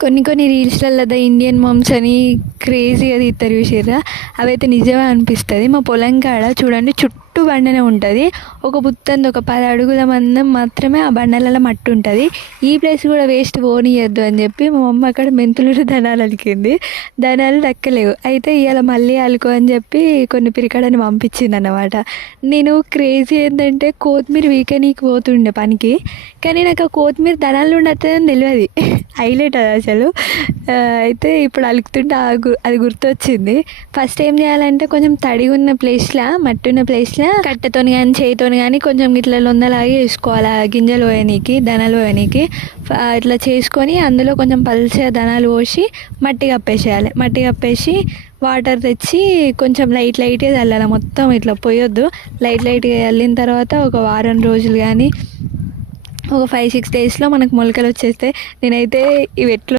కొన్ని కొన్ని రీల్స్లలో the Indian moms అని క్రేజీగా తీస్తారు చూసిర్రా, అవైతే నిజమే అనిపిస్తుంది. మా పొలం కాడ చూడండి చుట్టూ బండనే ఉంటుంది. ఒక బుత్తంది ఒక 10 అడుగుల మందం మాత్రమే ఆ బండలలో మట్టి ఉంటుంది. ఈ ప్లేస్ కూడా వేస్ట్ పోనీయద్దు అని చెప్పి మా మమ్మ అక్కడ మెంతులు ధనాలు అలికింది. ధనాలు దక్కలేవు. అయితే ఇవాళ మళ్ళీ అలుకో అని చెప్పి కొన్ని పిరికడని పంపించింది అన్నమాట. నేను క్రేజీ ఏంటంటే కొత్తిమీర వీకనీకి పోతుండే పనికి, కానీ నాకు ఆ కొత్తిమీర ధనాలు ఉండదని తెలియదు. హైలైట్ అది అసలు. అయితే ఇప్పుడు అలుకుతుంటే అది గుర్తొచ్చింది. ఫస్ట్ ఏం చేయాలంటే కొంచెం తడి ఉన్న ప్లేస్లో, మట్టి ఉన్న ప్లేస్లో కట్టెతోని కానీ చేయితోని కానీ కొంచెం ఇట్లా లొందలాగి వేసుకోవాలి. గింజలు పోయనీకి, ధనాలు పోయనీకి ఇట్లా చేసుకొని అందులో కొంచెం పల్చగా ధనాలు పోసి మట్టి కప్పేసేయాలి. మట్టి కప్పేసి వాటర్ తెచ్చి కొంచెం లైట్గా చల్లాలి. మొత్తం ఇట్లా పోయొద్దు, లైట్గా చల్లిన తర్వాత ఒక వారం రోజులు కానీ ఒక 5-6 డేస్లో మనకు మొలకలు వచ్చేస్తాయి. నేనైతే ఇవి ఎట్లా